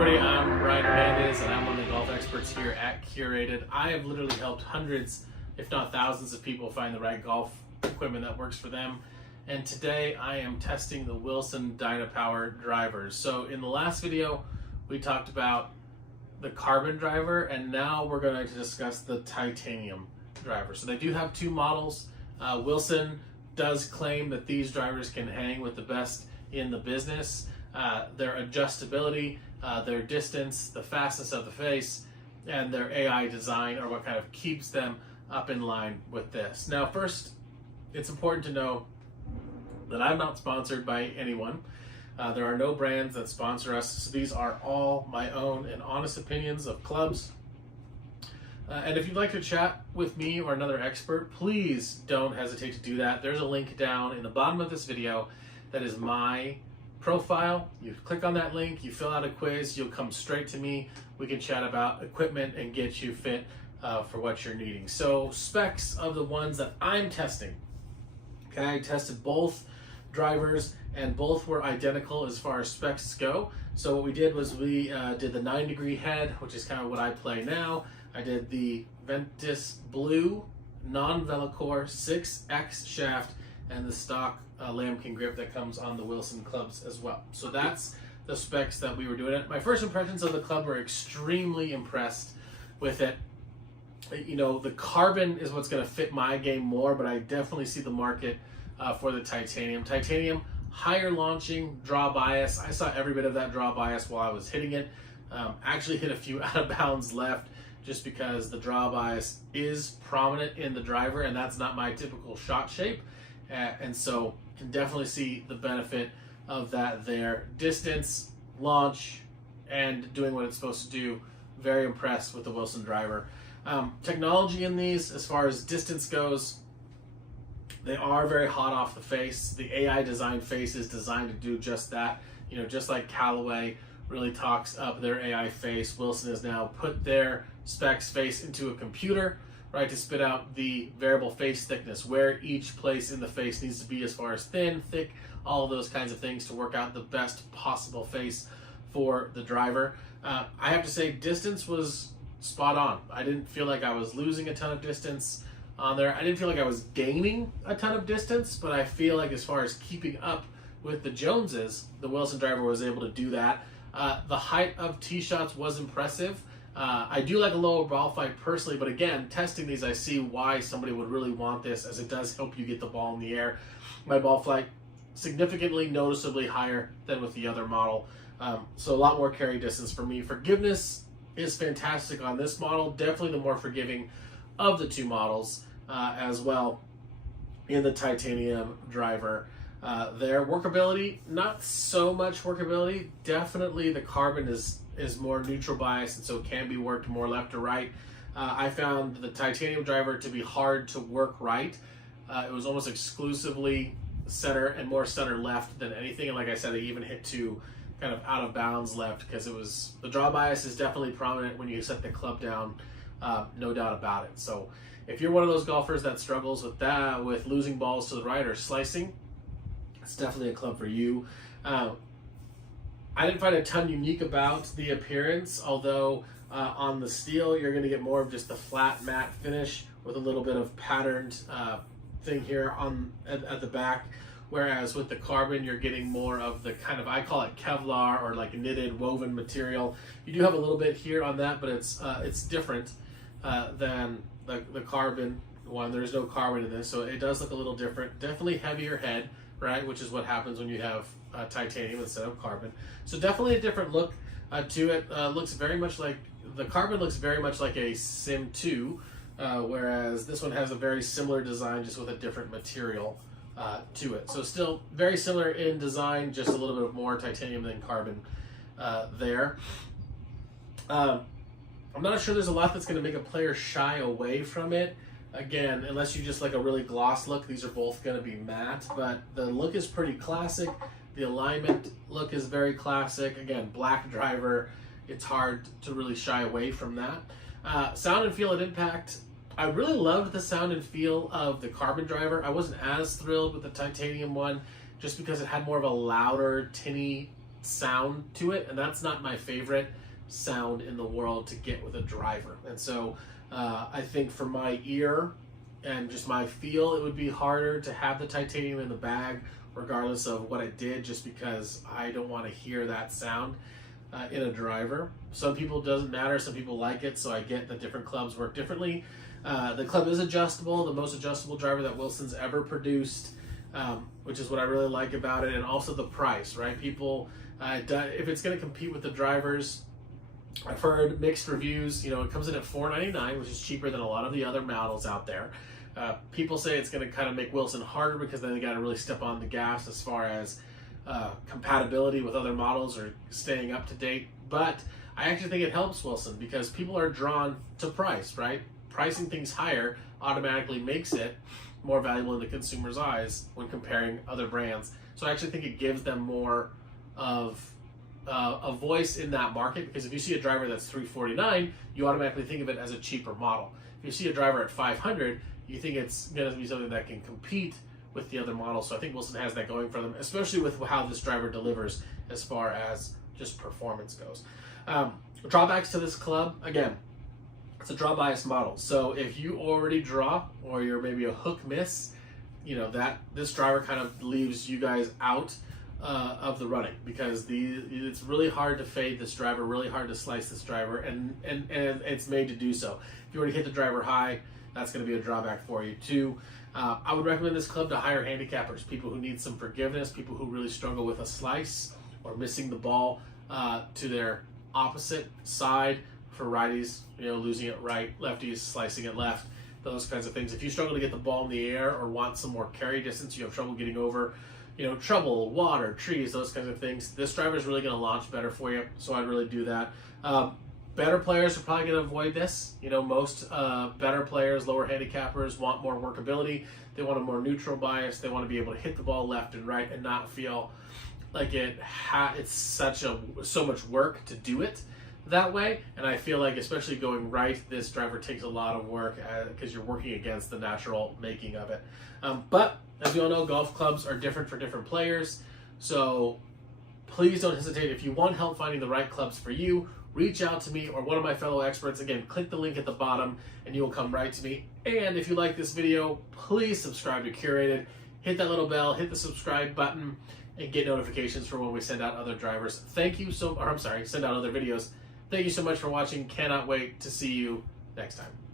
everybody, I'm Ryan Hernandez and I'm one of the golf experts here at Curated. I have literally helped hundreds, if not thousands of people find the right golf equipment that works for them. And today I am testing the Wilson Dynapower drivers. So in the last video, we talked about the carbon driver, and now we're going to discuss the titanium driver. So they do have two models. Wilson does claim that these drivers can hang with the best in the business. Their adjustability, their distance, the fastness of the face, and their AI design are what kind of keeps them up in line with this. Now, first, it's important to know that I'm not sponsored by anyone. There are no brands that sponsor us, so these are all my own and honest opinions of clubs. And if you'd like to chat with me or another expert, please don't hesitate to do that. There's a link down in the bottom of this video that is my profile. You click on that link, you fill out a quiz, you'll come straight to me. We can chat about equipment and get you fit for what you're needing. So specs of the ones that I'm testing. Okay, I tested both drivers and both were identical as far as specs go. So what we did was we did the 9-degree head, which is kind of what I play now. I did the Ventus Blue non-Velocore 6X shaft and the stock lambkin grip that comes on the Wilson clubs as well. So that's the specs that we were doing. My first impressions of the club were extremely impressed with it. You know, the carbon is what's going to fit my game more, but I definitely see the market for the titanium. Titanium, higher launching, draw bias. I saw every bit of that draw bias while I was hitting it. Actually hit a few out of bounds left just because the draw bias is prominent in the driver, and that's not my typical shot shape. And so can definitely see the benefit of that there. Distance, launch, and doing what it's supposed to do. Very impressed with the Wilson driver. Technology in these, as far as distance goes, they are very hot off the face. The AI design face is designed to do just that. You know, just like Callaway really talks up their AI face, Wilson has now put their specs face into a computer, right, to spit out the variable face thickness, where each place in the face needs to be as far as thin, thick, all of those kinds of things to work out the best possible face for the driver. I have to say distance was spot on. I didn't feel like I was losing a ton of distance on there. I didn't feel like I was gaining a ton of distance, but I feel like as far as keeping up with the Joneses, the Wilson driver was able to do that. The height of tee shots was impressive. I do like a lower ball flight personally, but again, testing these, I see why somebody would really want this, as it does help you get the ball in the air. My ball flight significantly, noticeably higher than with the other model. So a lot more carry distance for me. Forgiveness is fantastic on this model. Definitely the more forgiving of the two models as well in the titanium driver. Their workability, not so much workability. Definitely the carbon is more neutral bias, and so it can be worked more left or right. I found the titanium driver to be hard to work right. It was almost exclusively center and more center left than anything. And like I said, I even hit two kind of out of bounds left because it was, the draw bias is definitely prominent when you set the club down, no doubt about it. So if you're one of those golfers that struggles with that, with losing balls to the right or slicing, it's definitely a club for you. I didn't find a ton unique about the appearance, although on the steel you're going to get more of just the flat matte finish with a little bit of patterned thing here on at the back, whereas with the carbon you're getting more of the kind of, I call it Kevlar or like knitted woven material. You do have a little bit here on that, but it's different than the carbon one. There's no carbon in this, so it does look a little different. Definitely heavier head, right, which is what happens when you have titanium instead of carbon. So definitely a different look to it. Looks very much like, the carbon looks very much like a Sim 2, whereas this one has a very similar design, just with a different material to it. So still very similar in design, just a little bit of more titanium than carbon there. I'm not sure there's a lot that's going to make a player shy away from it. Again, unless you just like a really gloss look, these are both going to be matte, but the look is pretty classic. The alignment look is very classic. Again, black driver, it's hard to really shy away from that. Sound and feel at impact. I really loved the sound and feel of the carbon driver. I wasn't as thrilled with the titanium one just because it had more of a louder, tinny sound to it, and that's not my favorite sound in the world to get with a driver. And so I think for my ear and just my feel, it would be harder to have the titanium in the bag regardless of what I did, just because I don't want to hear that sound in a driver. Some people, it doesn't matter, some people like it, so I get that different clubs work differently. The club is adjustable, the most adjustable driver that Wilson's ever produced, which is what I really like about it, and also the price, right? People, if it's going to compete with the drivers, I've heard mixed reviews. You know, it comes in at $4.99, which is cheaper than a lot of the other models out there. People say it's going to kind of make Wilson harder because then they got to really step on the gas as far as compatibility with other models or staying up to date. But I actually think it helps Wilson because people are drawn to price, right? Pricing things higher automatically makes it more valuable in the consumer's eyes when comparing other brands. So I actually think it gives them more of a voice in that market, because if you see a driver that's $349, you automatically think of it as a cheaper model. If you see a driver at $500, you think it's going to be something that can compete with the other models. So I think Wilson has that going for them, especially with how this driver delivers as far as just performance goes. Drawbacks to this club, again, it's a draw bias model. So if you already draw, or you're maybe a hook miss, you know, that this driver kind of leaves you guys out of the running, because it's really hard to fade this driver, really hard to slice this driver, and it's made to do so. If you already hit the driver high, that's going to be a drawback for you too. I would recommend this club to higher handicappers, people who need some forgiveness, people who really struggle with a slice or missing the ball to their opposite side. For righties, you know, losing it right, lefties slicing it left, those kinds of things. If you struggle to get the ball in the air or want some more carry distance, you have trouble getting over, you know, trouble, water, trees, those kinds of things, this driver is really going to launch better for you. So I'd really do that. Better players are probably going to avoid this. You know, most better players, lower handicappers, want more workability. They want a more neutral bias. They want to be able to hit the ball left and right and not feel like it's so much work to do it that way. And I feel like, especially going right, this driver takes a lot of work because you're working against the natural making of it. But as you all know, golf clubs are different for different players. So please don't hesitate. If you want help finding the right clubs for you, reach out to me or one of my fellow experts. Again, click the link at the bottom and you will come right to me. And if you like this video, please subscribe to Curated. Hit that little bell, hit the subscribe button, and get notifications for when we send out other drivers. Send out other videos. Thank you so much for watching. Cannot wait to see you next time.